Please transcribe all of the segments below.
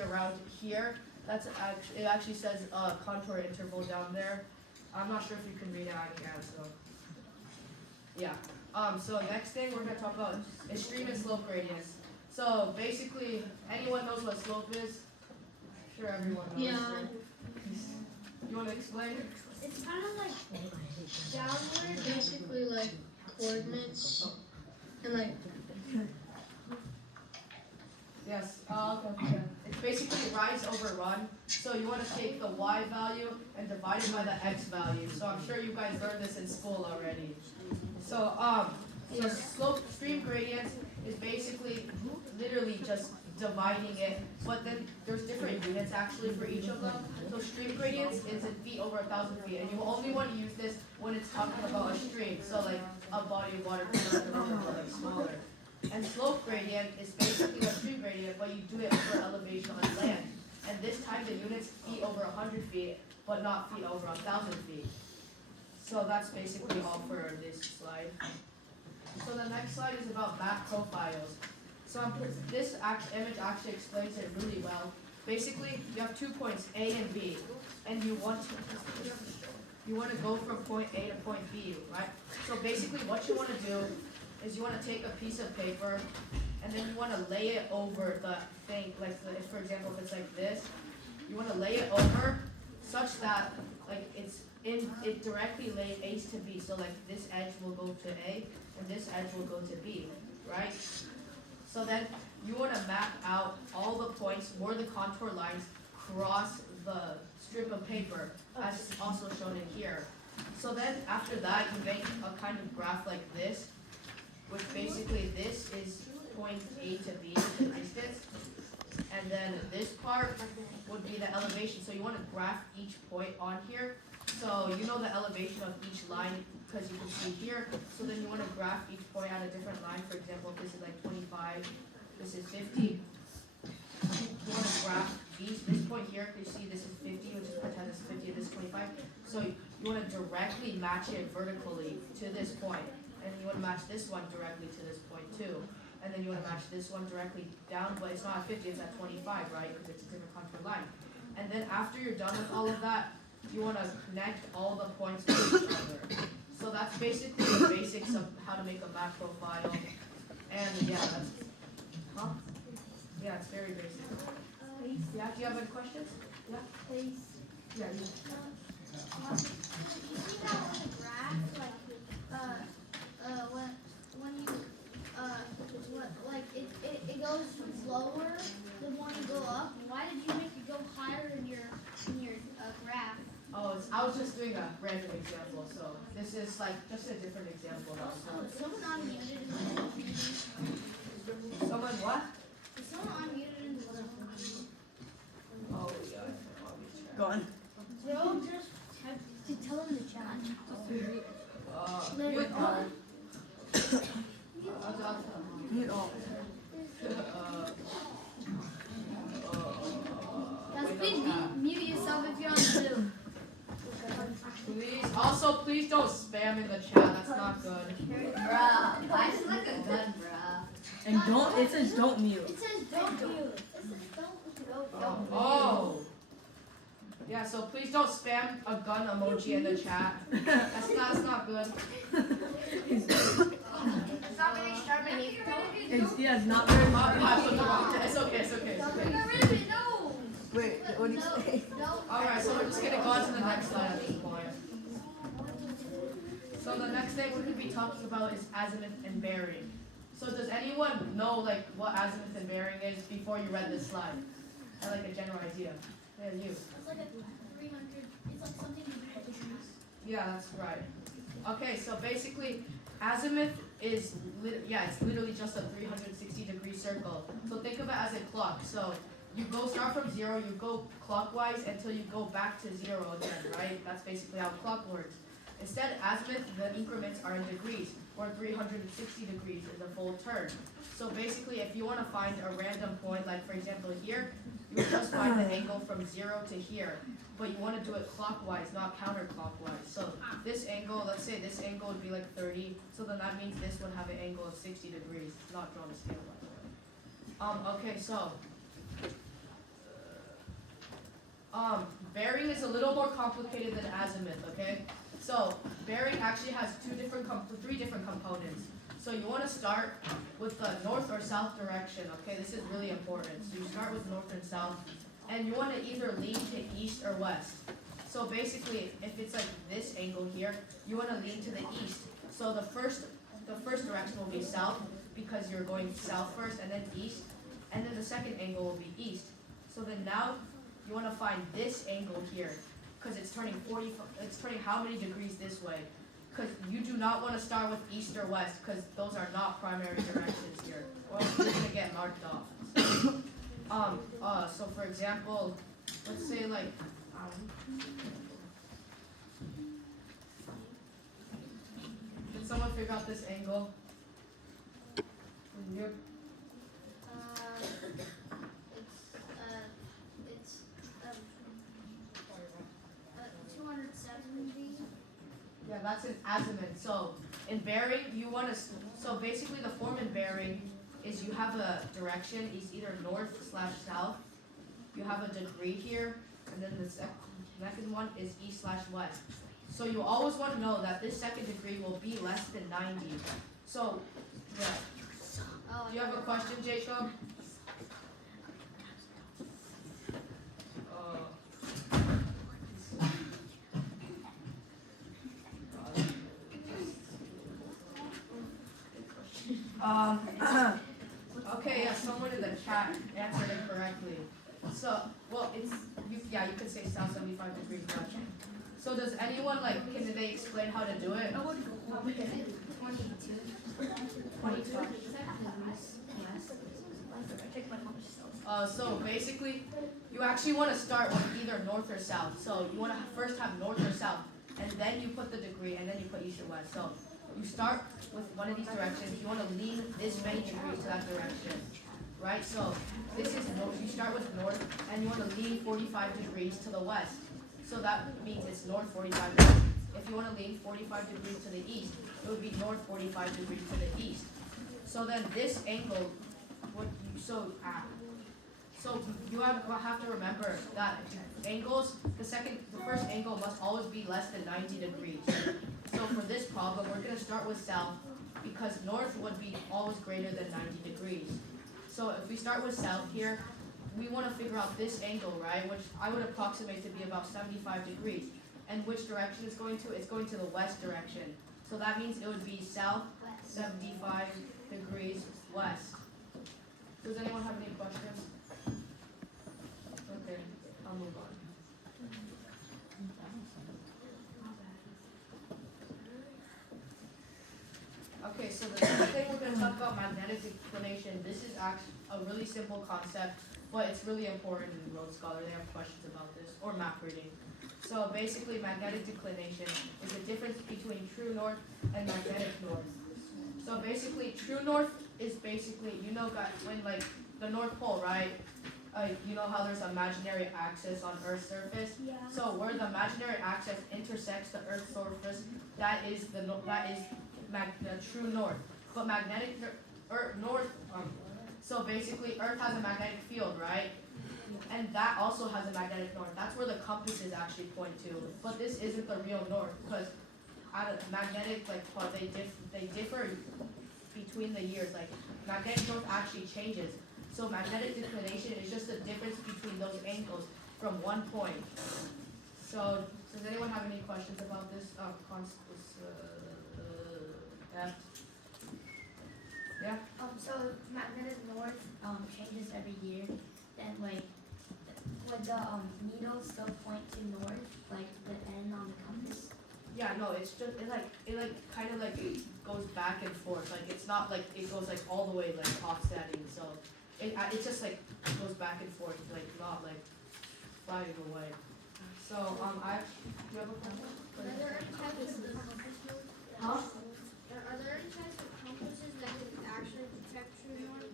around here. It actually says contour interval down there. I'm not sure if you can read it. I can, so yeah. So next thing we're gonna talk about is stream and slope gradients. So basically, anyone knows what slope is? Sure, everyone knows. Yeah. You want to explain? It's kind of like downward, basically like coordinates, and like. Yes. Okay. It's basically rise over run. So you want to take the y value and divide it by the x value. So I'm sure you guys learned this in school already. So slope stream gradients is basically literally just dividing it, but then there's different units actually for each of them. So stream gradients is in feet over 1,000 feet, and you only want to use this when it's talking about a stream. So like a body of water, like smaller. And slope gradient is basically a stream gradient, but you do it for elevation on land. And this time the unit's feet over 100 feet, but not feet over 1,000 feet. So that's basically all for this slide. So the next slide is about map profiles. So this image actually explains it really well. Basically, you have 2 points, A and B, and you want to go from point A to point B, right? So basically, what you want to do is you want to take a piece of paper, and then you want to lay it over the thing. Like, for example, if it's like this, you want to lay it over such that like it directly lays A to B. So like this edge will go to A, and this edge will go to B, right? So then you want to map out all the points where the contour lines cross the strip of paper, as also shown in here. So then after that, you make a kind of graph like this, which basically this is point A to B, the distance, and then this part would be the elevation. So you want to graph each point on here. So you know the elevation of each line because you can see here. So then you want to graph each point at a different line. For example, if this is like 25, this is 50. You want to graph this point here because you see this is 50, which is pretend this is 50, and this is 25. So you want to directly match it vertically to this point. And you want to match this one directly to this point too. And then you want to match this one directly down, but it's not at 50, it's at 25, right? Because it's a different contour line. And then after you're done with all of that, you want to connect all the points with each other. So that's basically the basics of how to make a map profile. And yeah, it's very basic. Yeah, do you have any questions? Yeah? Please. Yeah. You see how on the graph, like, when it goes slower the more you go up. Why did you make it go higher in your graph? Oh, I was just doing a random example, so this is like just a different example. Is someone unmuted in the meeting? Someone what? Is someone unmuted in the meeting? Oh yeah. Go on. Bro, just tell them in the chat. Mute all. Mute all. Guys, please mute yourself if you're on Zoom. Please don't spam in the chat. That's not good. Bruh, why is it like a gun, bruh? And it says don't mute. It says don't mute. It says don't. Oh. Yeah, so please don't spam a gun emoji in the chat. That's not good. It's not really sharp and It's not very hard. It's okay. Get rid of it, no. Wait, what do you say? Alright, so we're just gonna go on to the next slide at this point. So the next thing we're gonna be talking about is azimuth and bearing. So does anyone know like what azimuth and bearing is before you read this slide? I like a general idea. Yeah, you. It's like a 300. It's like something degrees. Yeah, that's right. Okay, so basically, azimuth is it's literally just a 360-degree circle. So think of it as a clock. So you start from 0, you go clockwise until you go back to 0 again, right? That's basically how clock works. Instead, azimuth, the increments are in degrees, or 360 degrees is a full turn. So basically, if you want to find a random point, like for example here, you would just find the angle from 0 to here. But you want to do it clockwise, not counterclockwise. So this angle, let's say this angle would be like 30, so then that means this would have an angle of 60 degrees. It's not drawn to scale, by the way. Okay, so Bearing is a little more complicated than azimuth, okay? So bearing actually has three different components. So you want to start with the north or south direction, okay? This is really important. So you start with north and south, and you want to either lean to east or west. So basically, if it's like this angle here, you want to lean to the east. So the first direction will be south because you're going south first, and then east, and then the second angle will be east. So then now you want to find this angle here, because it's turning how many degrees this way? Because you do not want to start with east or west, because those are not primary directions here, or else you're gonna get marked off. So for example, let's say like, can someone figure out this angle? From here? It's 270. Yeah, that's an azimuth. So in bearing, you want to. So basically, the form in bearing is you have a direction. It's either north/south. You have a degree here, and then the second one is east/west. So you always want to know that this second degree will be less than 90. So, yeah. Oh, Do you have a question, Jacob? Okay, yeah, someone in the chat answered it correctly. So, well, you could say south 75 degrees west. So does anyone, can they explain how to do it? 22. So basically, you actually want to start with either north or south. So you want to first have north or south, and then you put the degree, and then you put east or west. So you start with one of these directions. You want to lean this many degrees to that direction, right? So this is north. You start with north, and you want to lean 45 degrees to the west. So that means it's north 45 degrees. If you want to lean 45 degrees to the east, it would be north 45 degrees to the east. So then this angle would so you have to remember that angles, the first angle must always be less than 90 degrees. So for this problem, we're going to start with south because north would be always greater than 90 degrees. So if we start with south here, we want to figure out this angle, right, which I would approximate to be about 75 degrees. And which direction it's going to? It's going to the west direction. So that means it would be south 75 degrees west. Does anyone have any questions? Okay, I'll move on. Okay, so the next thing we're going to talk about magnetic declination. This is actually a really simple concept, but it's really important in Road Scholar. They have questions about this, or map reading. So basically, magnetic declination is the difference between true north and magnetic north. So basically, true north is basically, when the North Pole, right? You know how there's an imaginary axis on Earth's surface? Yeah. So where the imaginary axis intersects the Earth's surface, that is the true north. But magnetic north, so basically Earth has a magnetic field, right? And that also has a magnetic north. That's where the compasses actually point to. But this isn't the real north because out of magnetic they differ between the years. Like magnetic north actually changes. So magnetic declination is just the difference between those angles from one point. So does anyone have any questions about this F? Yeah? So magnetic north changes every year. Then would the needle still point to north, like the N on the compass? Yeah, no, it's just it kind of goes back and forth. Like it's not like it goes all the way offsetting. So it just goes back and forth, not flying away. So do you have a question? Are there any types of compasses? Huh? Are there any types of compasses that can actually detect true north?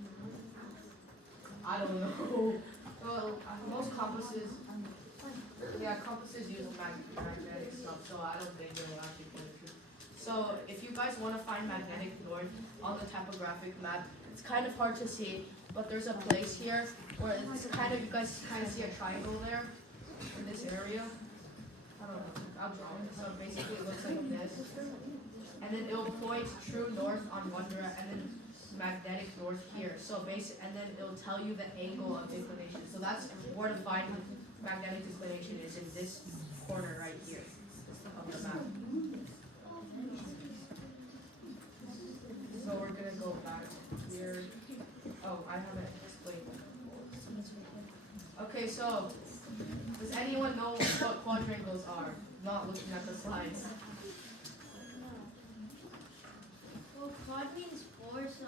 I don't know. Well, most compasses, compasses use magnetic stuff, so I don't think they will actually point true. So if you guys want to find magnetic north on the topographic map, it's kind of hard to see, but there's a place here where it's you guys kind of see a triangle there. in this area. I don't know. I'm drawing it. So basically it looks like this. And then it'll point true north on one direction and then magnetic north here. So and then it'll tell you the angle of inclination. So that's where to find magnetic inclination is in this corner right here of the map. So we're gonna go back here. Oh, I haven't explained. Okay, so does anyone know what quadrangles are? Not looking at the slides. Well, quad means 4, so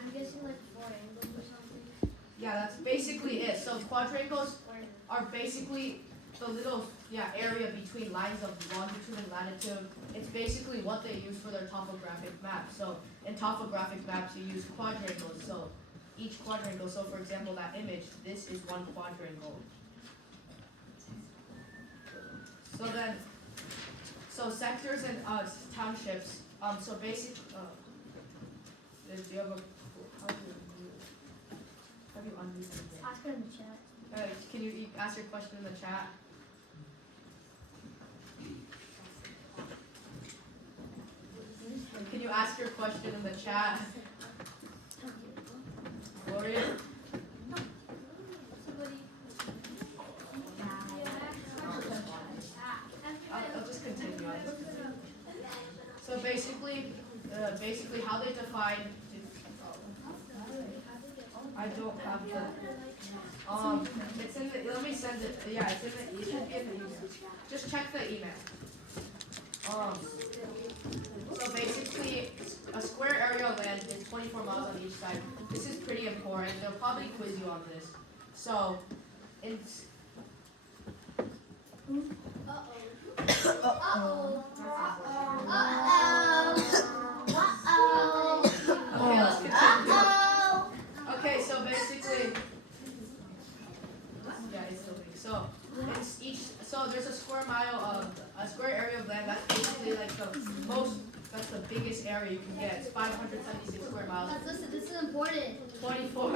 I'm guessing like 4 angles or something. Yeah, that's basically it. So quadrangles are basically the little area between lines of longitude and latitude. It's basically what they use for their topographic map. So in topographic maps you use quadrangles. So each quadrangle, so for example that image, this is one quadrangle. So sectors and townships, so basic, do you have have you unmuted it? Ask her in the chat. Can you ask your question in the chat? Can you ask your question in the chat? Gloria? I'll just continue. So basically how they define, I don't have the, it's in the, let me send it, yeah, it's in the email. Just check the email. So basically, a square area of land is 24 miles on each side. This is pretty important. They'll probably quiz you on this. So, it's... Okay, let's continue. Okay, so basically... Yeah, it's still big. So there's a square area of land. That's basically like that's the biggest area you can get. It's 576 square miles. Listen, this is important. 24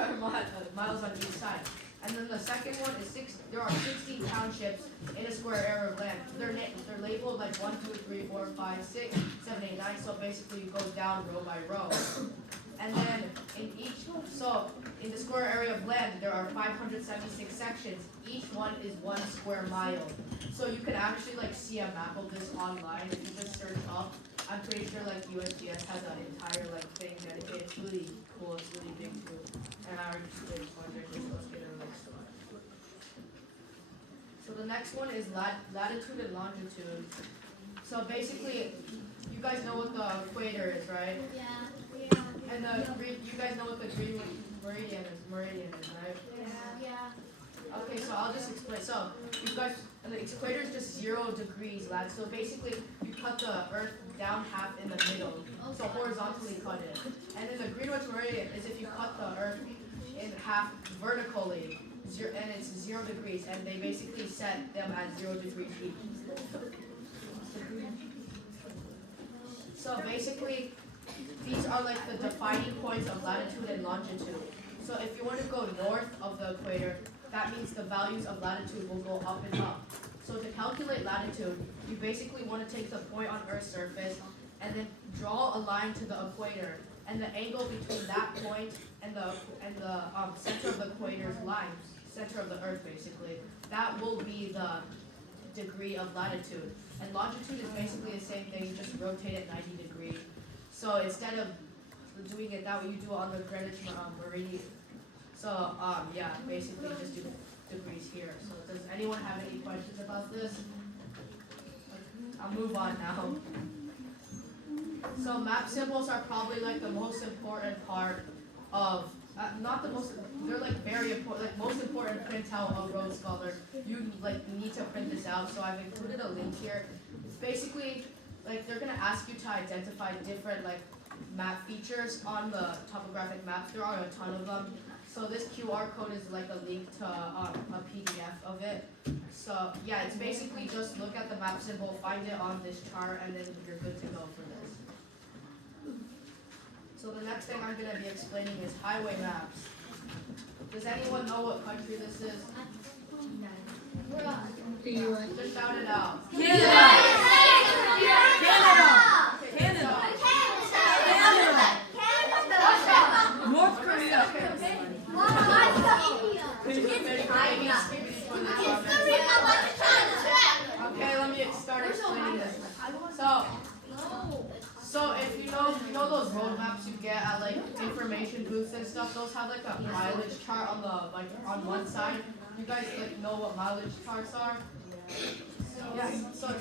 miles on each side. And then the second one is there are 16 townships in a square area of land. They're labeled like 1, 2, 3, 4, 5, 6, 7, 8, 9. So basically you go down row by row. And then in the square area of land, there are 576 sections. Each one is 1 square mile. So you can actually like see a map of this online if you just search up. I'm pretty sure like USGS has an entire like thing dedicated. It's really cool. It's really big too. And I already did a project, so let's get it next one. So the next one is latitude and longitude. So basically, you guys know what the equator is, right? Yeah. And you guys know what the green meridian is, right? Yeah. Okay, so I'll just explain. So you guys, and the equator is just 0 degrees lat. So basically, you cut the Earth down half in the middle, so horizontally cut it. And then the Greenwich meridian is if you cut the Earth in half vertically, and it's 0 degrees, and they basically set them at 0 degrees each. So basically, these are like the defining points of latitude and longitude. So if you want to go north of the equator, that means the values of latitude will go up and up. So to calculate latitude, you basically want to take the point on Earth's surface and then draw a line to the equator, and the angle between that point and the center of the equator's line, center of the Earth basically, that will be the degree of latitude. And longitude is basically the same thing, you just rotate it 90 degrees. So instead of doing it that way, you do it on the Greenwich meridian. So yeah, basically just do degrees here. So does anyone have any questions about this? I'll move on now. So map symbols are probably like the most important part of, not the most, they're like very important, like most important printout of Road Scholar. You like need to print this out, so I've included a link here. It's basically, like they're gonna ask you to identify different like map features on the topographic maps. There are a ton of them. So this QR code is like a link to a PDF of it. So yeah, it's basically just look at the map symbol, find it on this chart, and then you're good to go for this. So the next thing I'm going to be explaining is highway maps. Does anyone know what country this is? shout it out. Canada. Canada. North Korea. Okay, let me start explaining this. So if you know those road maps you get at like information booths and stuff, those have like a mileage chart on the on one side. You guys like know what mileage charts are? Yeah. So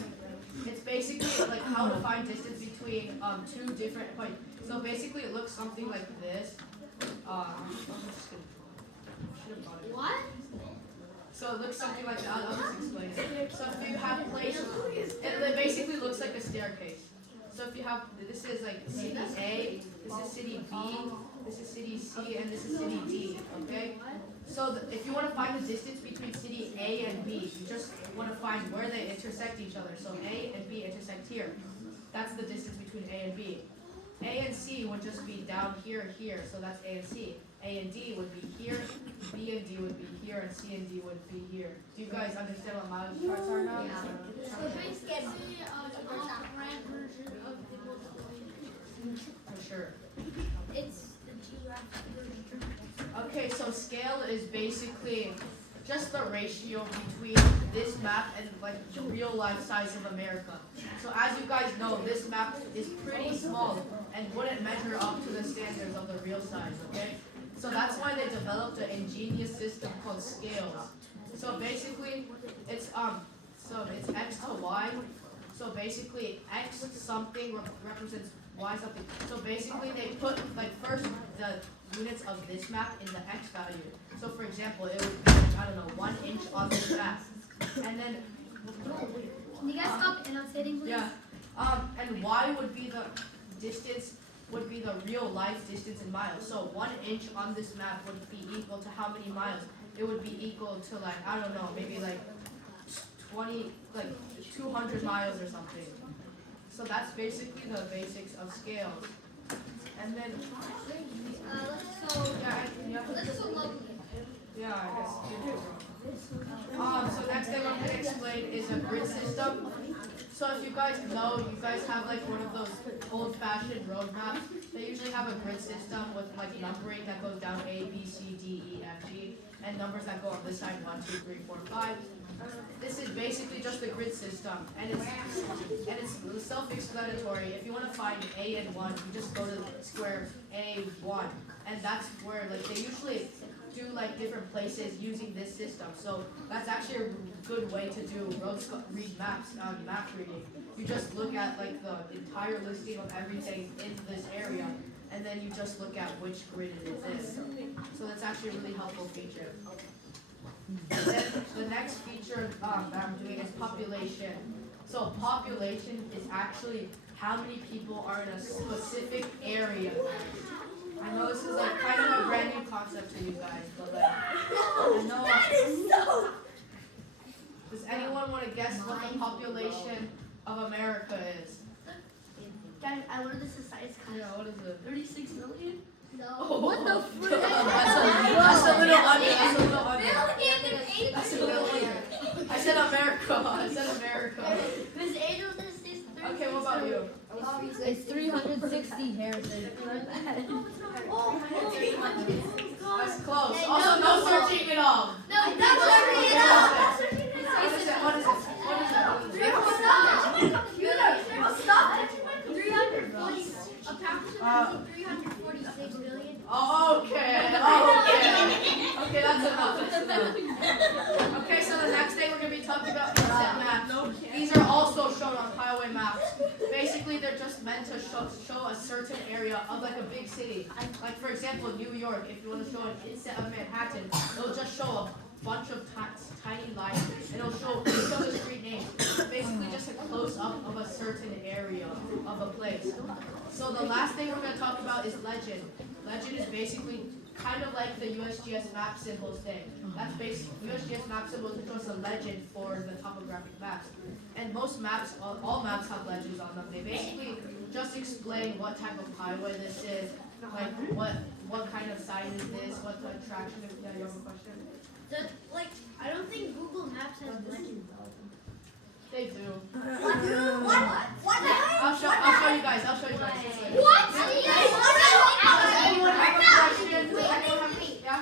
it's basically like how to find distance between two different points. So basically it looks something like this. What? So it looks something like that. I'll just explain it. So if you have places, it basically looks like a staircase. So if you have, this is like city A, this is city B, this is city C, and this is city D, okay? So if you want to find the distance between city A and B, you just want to find where they intersect each other. So A and B intersect here. That's the distance between A and B. A and C would just be down here, here, so that's A and C. A and D would be here, B and D would be here, and C and D would be here. Do you guys understand what mileage charts are now? So basically, grand version of the multiplication. For sure. It's the geographic version. Okay, so scale is basically just the ratio between this map and like the real life size of America. So as you guys know, this map is pretty small and wouldn't measure up to the standards of the real size, okay? So that's why they developed an ingenious system called scales. So basically, it's x to y. So basically, x something represents y something. So basically, they put like first the units of this map in the x value. So for example, it would be, I don't know, 1 inch on this map, and then Can you guys stop annotating, please? yeah, and y would be the distance. Would be the real life distance in miles. So 1 inch on this map would be equal to how many miles? It would be equal to like, I don't know, maybe like 200 miles or something. So that's basically the basics of scales. And then, Let's go lovely. yeah, I guess you do. So next thing I'm gonna explain is a grid system. So if you guys know, you guys have like one of those old-fashioned road maps. They usually have a grid system with like numbering that goes down A, B, C, D, E, F, G, and numbers that go on this side 1, 2, 3, 4, 5. This is basically just a grid system, and it's self-explanatory. If you want to find A and 1, you just go to the square A1, and that's where like they usually do like different places using this system. So that's actually a good way to do read maps, map reading. You just look at like the entire listing of everything in this area, and then you just look at which grid it is in. So that's actually a really helpful feature. And then the next feature that I'm doing is population. So population is actually how many people are in a specific area. I know this is like kind of a brand new concept to you guys, but like I know. That is so. Does anyone want to guess what the population of America is? Guys, I learned this in science class. Yeah, what is it? 36 million? No. Oh, What the frick? That's a little under. That's a little under. Million That's a little under. I said America. I said America. Miss Angel says 36. Okay, what about you? It's 360, Harrison. That's close. Also, no searching at all. No, that's searching it up. What is it? What is it? What is it? Stop. 340. Approximately 346 billion. Oh, okay. Okay, that's enough. That's enough. Okay, so the next thing we're going to be talking about inset maps. These are also shown on highway maps. Basically, they're just meant to show a certain area of like a big city. Like for example, New York, if you want to show an inset of Manhattan, it'll just show a bunch of tiny lines, and it'll show the street names. Basically just a close-up of a certain area of a place. So the last thing we're going to talk about is legend. Legend is basically kind of like the USGS map symbols thing. That's basically USGS map symbols is just a legend for the topographic maps. And most maps, all maps have legends on them. They basically just explain what type of highway this is, like what kind of sign is this, what the attraction is. Yeah, you have a question? I don't think Google Maps has legends. They do. What? I'll show you guys. What? Does anyone have a question? Does anyone have yeah?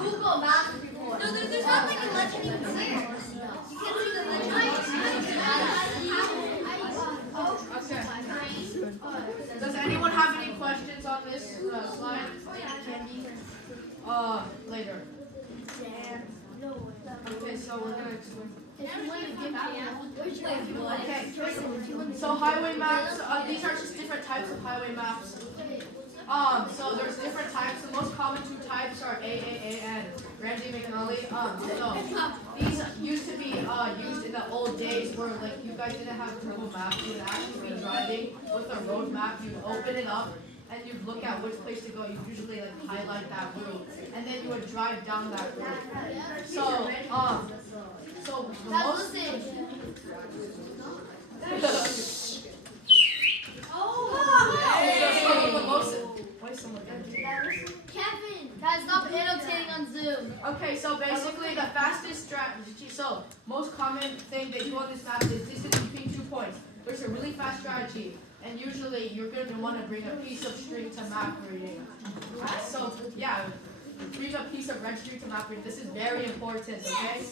Google Maps before. No, there's not like a legend you can see. You can see the legend. Okay. Does anyone have any questions on this slide? Later. Okay, so we're gonna explain. Okay. So highway maps. These are just different types of highway maps. So there's different types. The most common two types are AAA and Randy McNally. So these used to be used in the old days where like you guys didn't have Google Maps. You would actually be driving with a road map. You'd open it up and you'd look at which place to go. You usually like highlight that route, and then you would drive down that route. So the most. Kevin, guys, stop annotating on Zoom. Okay, so basically the fastest strategy, so most common thing they do on this map is distance between 2 points. There's a really fast strategy, and usually you're going to want to bring a piece of string to map reading. So yeah, bring a piece of red string to map reading. This is very important, okay?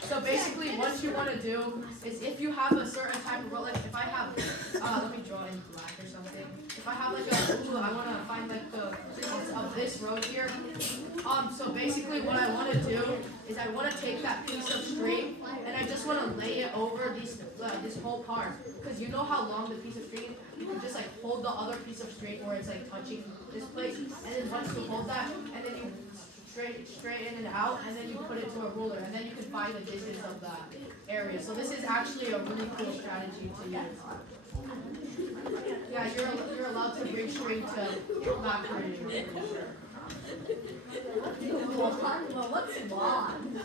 So basically what you want to do is if you have a certain type of road, like if I have, let me draw in black or something. If I have like I want to find like the distance of this road here. So basically what I want to do is I want to take that piece of string and I just want to lay it over this whole part. Because you know how long the piece of string is? You can just like hold the other piece of string where it's like touching this place. And then once you hold that, and then you straighten it out, and then you put it to a ruler, and then you can find the distance of that area. So this is actually a really cool strategy to use. Yeah, you're allowed to bring string to map reading. What's wrong?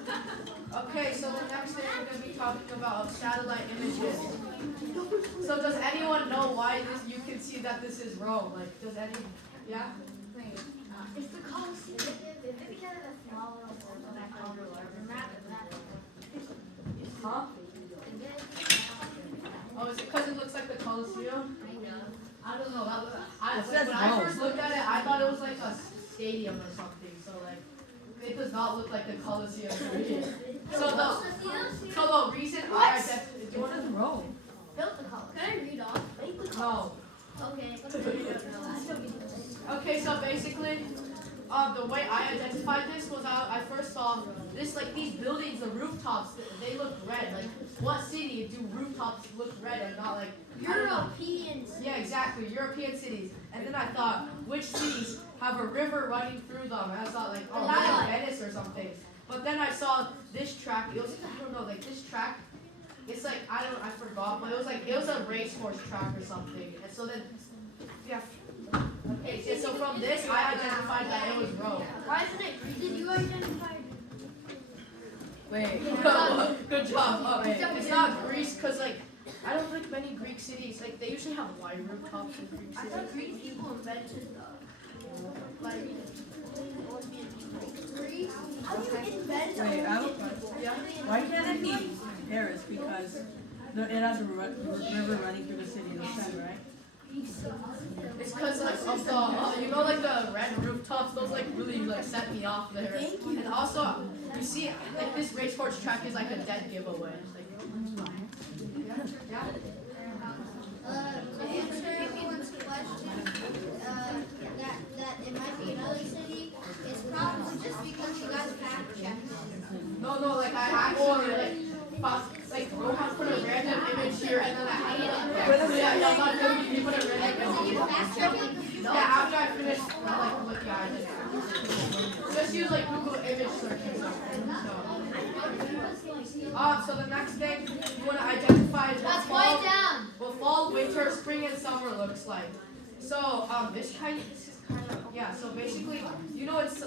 Okay, so the next thing we're going to be talking about satellite images. So does anyone know why this? You can see that this is Rome. Like, does anyone? Yeah. It's the Colosseum. Because of the small little circle that covers the map. Huh? Oh, is it because it looks like the Colosseum? I don't know. When I first looked at it, I thought it was like a stadium or something. So like, it does not look like the Colosseum to me. So the reason I identified. What is Rome? Built the Colosseum. Can I read off? No. Okay. Okay, so basically, the way I identified this was I first saw this, like these buildings, the rooftops, they look red. Like, what city do rooftops look red and not like Europeans. Yeah, exactly, European cities. And then I thought, which cities have a river running through them? And I thought like, oh, maybe Venice or something. But then I saw this track. It was, I don't know, like this track. It's like I forgot, but it was a racehorse track or something. And so then, yeah. Okay, so from this, I identified that it was Rome. Why isn't it? Did you identify? Wait. Good job. Oh, it's not Greece, because like, I don't think many Greek cities, like they usually have wide rooftops in Greek I cities. thought Greek people invented the like Olympiad people. Greece? How do you invent Wait, I have a question. Yeah. Why can't it be Paris? Because it has a river running through the city, the sun, right? It's because like of the, you know, like the red rooftops, those like really like set me off there. And also, you see, like this racehorse track is like a dead giveaway. Like, yeah. To answer everyone's question, that it might be another city, it's probably just because you guys fact checked it. No, like I actually like Rohan put a random image here and then I had it up there. Yeah, I'm not joking. You put a random image. Yeah, after I finished, like, look, yeah, I did. Just use like Google image search or something. So the next thing you want to identify is what fall, winter, spring, and summer looks like. So this is kind of yeah. So basically, you know, it's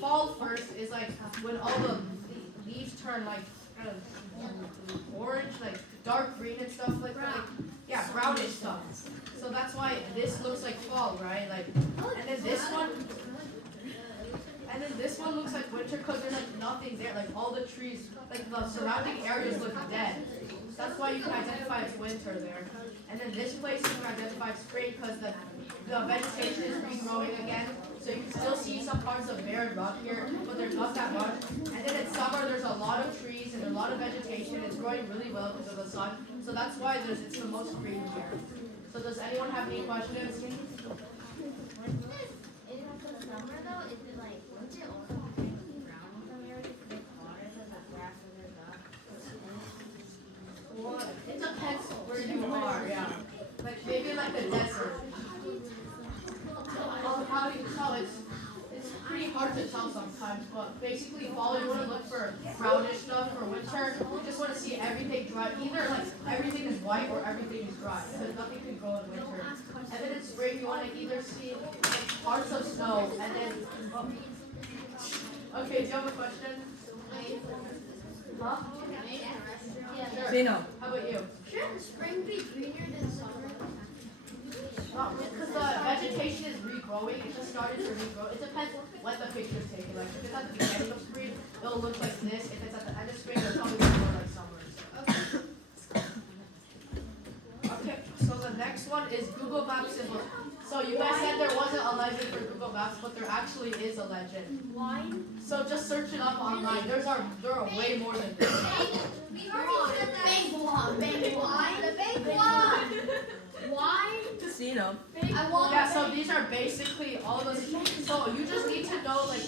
fall first is like when all the leaves turn like kind of orange, like dark green and stuff like yeah, brownish stuff. So that's why this looks like fall, right? Like, and then this one. And then this one looks like winter because there's like nothing there, like all the trees, like the surrounding areas look dead. That's why you can identify it's winter there. And then this place you can identify spring because the vegetation is regrowing again. So you can still see some parts of barren rock here, but there's not that much. And then in summer there's a lot of trees and a lot of vegetation. It's growing really well because of the sun. So that's why it's the most green here. So does anyone have any questions? In the summer though, is it like, wouldn't it also turn brown in some areas if it's hotter because the grass is up? Well, it depends where you are, yeah. Like maybe like the desert. Well, how do you tell? It's pretty hard to tell sometimes, but basically fall you want to look for brownish stuff. For winter, you just want to see everything dry. Either like everything is white or everything is dry, because nothing can grow in winter. And then in spring you want to either see like, parts of snow, and then okay, do you have a question? Huh? Sure. Say no. How about you? Shouldn't spring be greener than summer? Because the vegetation is regrowing, it just started to regrow. It depends when the picture is taken. Like if it's at the beginning of spring, it'll look like this. If it's at the end of spring, it'll probably look more like summer. Okay, so the next one is Google Maps symbols. So you guys said there wasn't a legend for Google Maps, but there actually is a legend. Why? So just search it up online. There are way more than this. We already said that. Big one. Big one. The big one. Why? Casino. I want. Yeah, so these are basically all the. So you just need to know like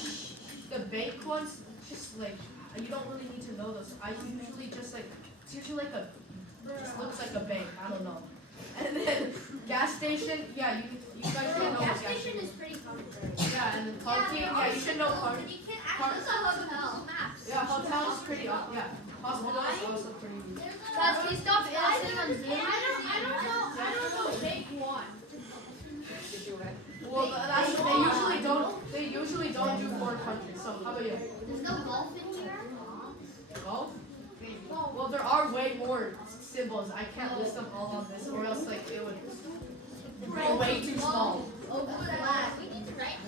the bank ones. Just like you don't really need to know those. I usually just like it's usually like just looks like a bank. I don't know. And then gas station. Yeah, you guys can know. Gas station is pretty common. Yeah, and then parking. Yeah, you should know parking. You can access a hotel. Yeah, hotel's pretty. Yeah, hospital is also pretty. Guys, please stop asking on Zoom. I don't know. Big one. Well, they usually don't do foreign countries. So how about you? There's no golf in here. Golf? Well, there are way more symbols. I can't list them all on this, or else like it would be way too small. We need to write.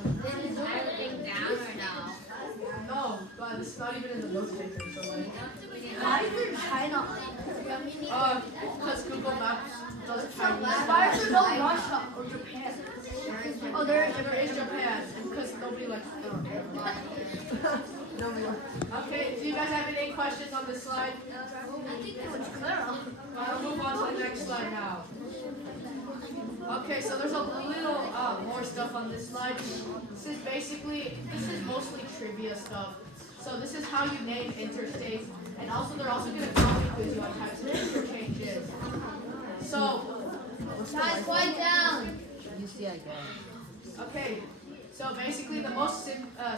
Is everything down or no? No, but it's not even in the notes taker. So like, Why is there China? because Google Maps does Chinese. Why is there no Russia or Japan? Oh, there is Japan, because nobody likes. Okay, do you guys have any questions on this slide? I think it was clear. I'll move on to the next slide now. Okay, so there's a little more stuff on this slide. This is mostly trivia stuff. So this is how you name interstates, and also they're also going to copy quiz you on types of interchanges. So, Guys, quiet down. okay, so basically the most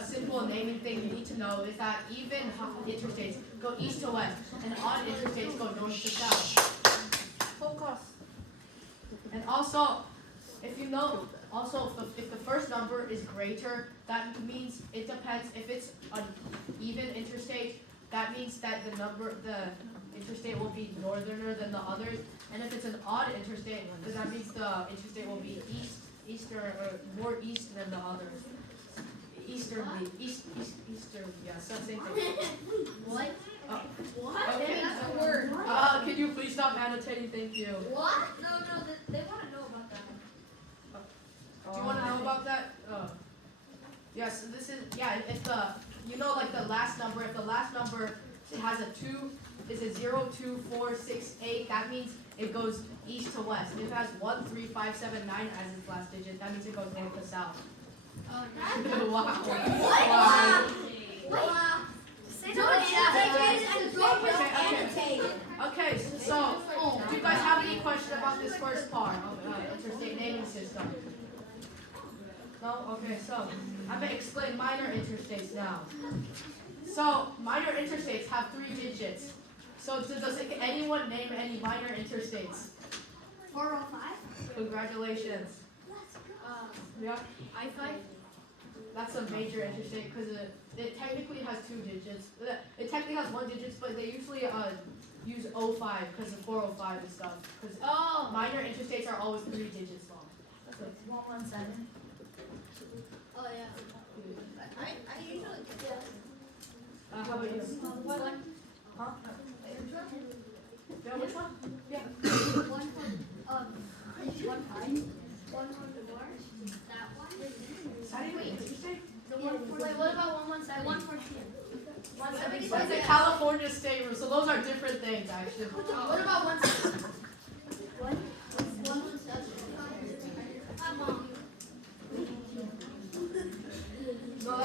simple naming thing you need to know is that even interstates go east to west, and odd interstates go north to south. Focus. And also, if you know, if the first number is greater, that means it depends. If it's an even interstate, that means that the interstate will be northerner than the others. And if it's an odd interstate, then that means the interstate will be eastern or more east than the others. Easterly, yeah, so same thing. What? What? Okay. That's a word. Can you please stop annotating? Thank you. What? No, they want to know about that. Do you want to know about that? Yes, this is, if the last number, if the last number has a 2, is a 0, 2, 4, 6, 8, that means it goes east to west. And if it has 1, 3, 5, 7, 9 as its last digit, that means it goes north to south. Oh, Wow. what? Wow. Wow. Okay, so do you guys have any question about this first part of interstate naming system? No? Okay, so I'm going to explain minor interstates now. So minor interstates have 3 digits. So does anyone name any minor interstates? 405? Congratulations. Yeah? I-5? That's a major interstate because it technically has 2 digits. It technically has 1 digit, but they usually use 05 because of 405 and stuff. Because minor interstates are always 3 digits long. That's it. 117. Oh, yeah. I usually how about you? Huh? Yeah, which one? Yeah. One for one for the bars. That one. Is that even interesting? The one for Wait, what about 117? one for two. 117. That's a California state rule, so those are different things actually. What about 117? One was No,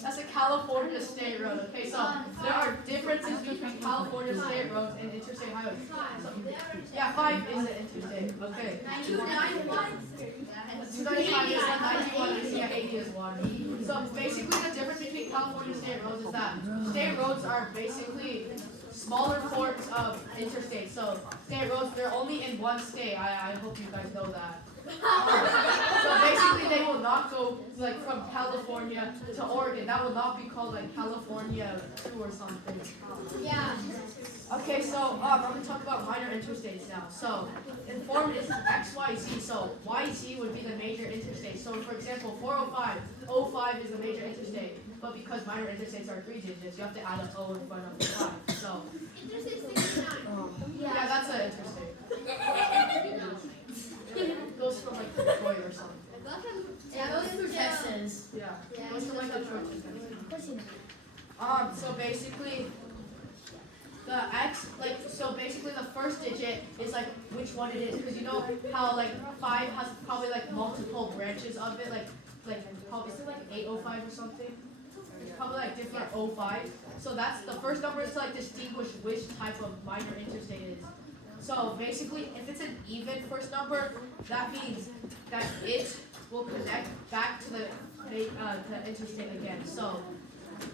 that's a California state road. Okay, so there are differences between California state roads and interstate highways. So, yeah, 5 is an interstate. Okay. 291. 295 is one, 91 is, yeah, 80 is one. So basically the difference between California state roads is that state roads are basically smaller forms of interstates. So state roads, they're only in one state. I hope you guys know that. So basically they will not go like from California to Oregon. That will not be called like California 2 or something. Yeah. Okay, so I'm going to talk about minor interstates now. So informed is XYZ. So YZ would be the major interstate. So for example, 405, 05 is the major interstate. But because minor interstates are 3 digits, you have to add an O in front of the 5. So Interstate 69. yeah, that's an interstate. It goes from like Detroit or something. Yeah, goes through Texas. Yeah, it goes from like Detroit to Texas. So basically, the X, like, so basically the first digit is like which one it is, because you know how like 5 has probably like multiple branches of it, like probably like 805 or something. It's probably like different 05. So that's the first number is to like distinguish which type of minor interstate it is. So basically, if it's an even first number, that means that it will connect back to the interstate again. So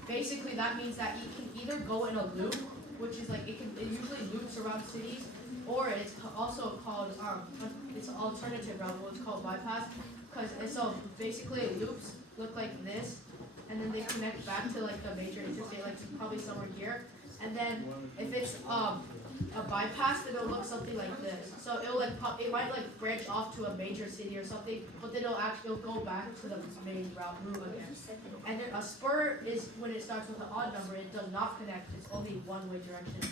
basically, that means that it can either go in a loop, which is like it usually loops around cities, or it's also called it's an alternative route, what's called bypass. So basically, loops look like this, and then they connect back to like the major interstate, like probably somewhere here. And then if it's a bypass, then it'll look something like this. So it'll like it might like branch off to a major city or something, but then it'll go back to the main route again. And then a spur is when it starts with an odd number, it does not connect, it's only one way direction.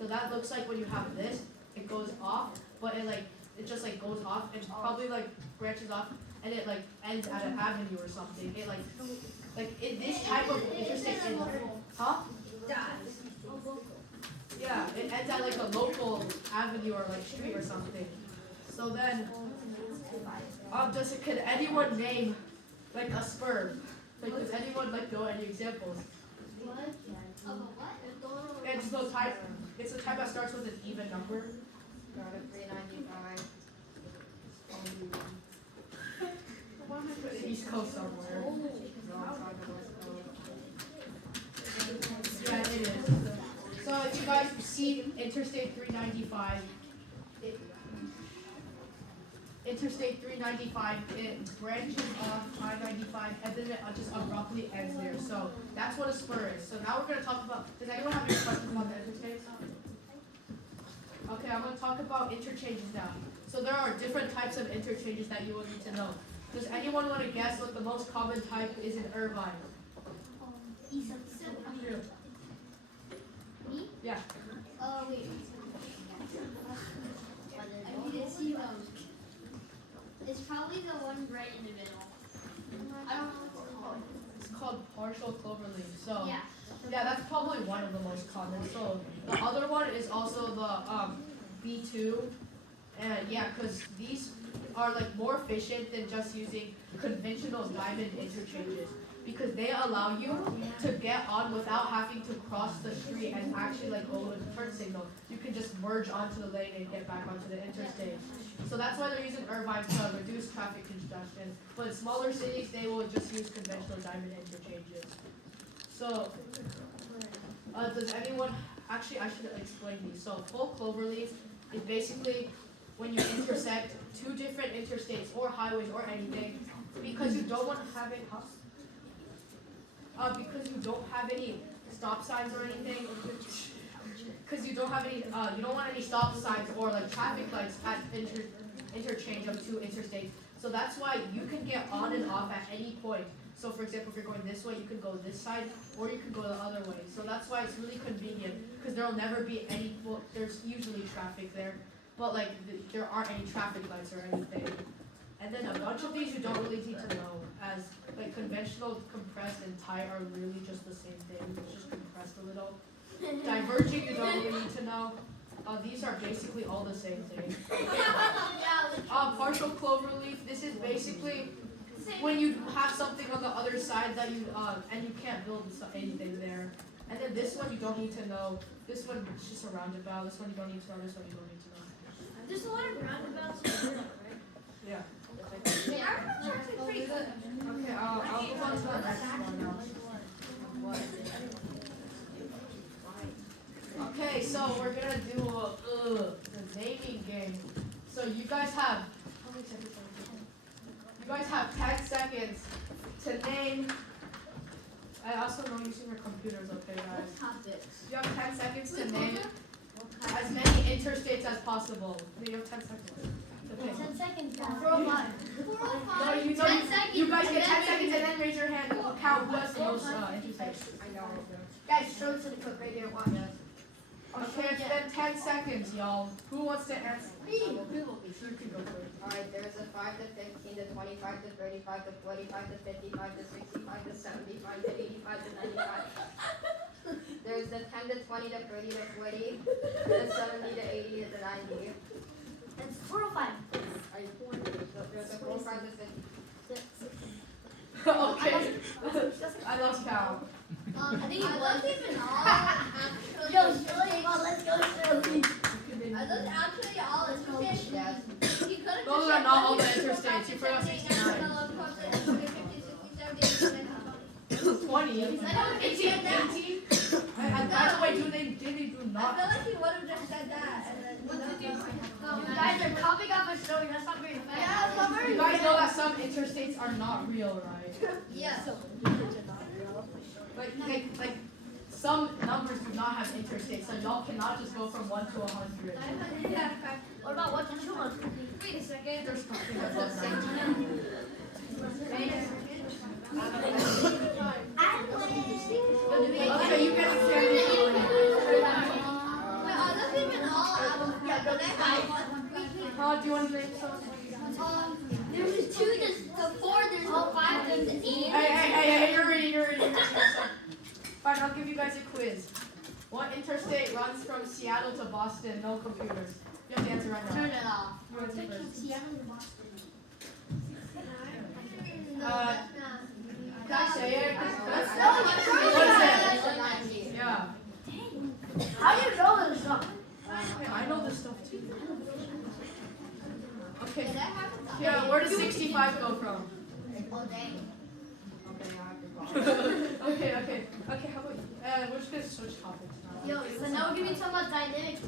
So that looks like when you have this, it goes off, but it just like goes off and probably like branches off and it like ends at an avenue or something. It like in this type of interstate, huh? Yeah, it ends at like a local avenue or like street or something. So then, could anyone name like a spur? Like, does anyone like know any examples? What? It's the type. It's the type that starts with an even number. Got it, 395. East Coast somewhere. No, I'm talking West Coast. Yeah, it is. So if you guys see Interstate 395, Interstate 395, it branches off I-95 and then it just abruptly ends there. So that's what a spur is. So now we're going to talk about, does anyone have any questions about the interstates? Okay, I'm going to talk about interchanges now. So there are different types of interchanges that you will need to know. Does anyone want to guess what the most common type is in Irvine? East of the city. Me? Yeah. Wait. I need to see them. It's probably the one right in the middle. I don't know what it's called. It's called partial cloverleaf. So Yeah. yeah, that's probably one of the most common. So the other one is also the B2, and yeah, because these are like more efficient than just using conventional diamond interchanges because they allow you to get on without having to cross the street and actually like go with the turn signal. You can just merge onto the lane and get back onto the interstate. So that's why they're using Irvine to reduce traffic congestion. But in smaller cities, they will just use conventional diamond interchanges. So, does anyone, actually I should explain these. So full cloverleaf is basically when you intersect two different interstates or highways or anything because you don't want to have it, because you don't have any stop signs or anything, because you don't have any, you don't want any stop signs or like traffic lights at interchange of two interstates. So that's why you can get on and off at any point. So for example, if you're going this way, you can go this side, or you can go the other way. So that's why it's really convenient, because there'll never be any, well, there's usually traffic there, but like there aren't any traffic lights or anything. And then a bunch of these you don't really need to know, as like conventional, compressed, and tight are really just the same thing. It's just compressed a little. Diverging you don't really need to know. These are basically all the same thing. Partial cloverleaf. This is basically when you have something on the other side that you and you can't build anything there. And then this one you don't need to know. This one is just a roundabout. This one you don't need to know. This one you don't need to know. There's a lot of roundabouts, right? Yeah. Okay, I'll move on to the next one now. Okay, so we're gonna do the naming game. So you guys have how many seconds are we? You guys have 10 seconds to name. I also know using your computers, okay, guys? You have 10 seconds to name as many interstates as possible. You have 10 seconds. Okay. 10 seconds. 405. No, you know, 10 seconds. you guys get 10 seconds and then raise your hand. We'll count who has the most interstates. I know. Guys, show it to the cook right here. Watch. Okay, it's been 10 seconds, y'all. Who wants to answer? Me. You can go first. Alright, there's a 5 to 15 to 25 to 35 to 45 to 55 to 65 to 75 to 85 to 95. There's the 10 to 20 to 30 to 40, the 70 to 80 to 90. It's 405. There's a 4, 5 to 50. Okay. I lost count. I think it was even all actually. Yo, Shirley, come on, let's go, Shirley. Are those actually all interstates? Yes. You could have Those are not all the interstates. You forgot 69. 20. 18. And by the way, do they do I not? feel like he would have just said that. And then You guys are copying off a story. That's not very fair. Yeah, it's not very You guys know that some interstates are not real, right? Yeah. Like some numbers do not have interstates, so y'all cannot just go from 1 to 100. What about 1 to 200? Wait a second. There's nothing above 90. Okay, you get a candy. Wait, are those even all out of the next one? Do you want to name some? There's 2 to 4, there's no 5, there's 8. Hey, you're reading. Fine, I'll give you guys a quiz. What interstate runs from Seattle to Boston? No computers. You have to answer right now. Turn it off. You answer first. Seattle to Boston. Can I say it? Let's What's it? Yeah. How do you know this stuff? I know this stuff too. Okay. Did that happen? Yeah, where does 65 go from? Oh, dang. Okay, how about we're just gonna switch topics now. Yo, so now we're gonna be talking about dynamics.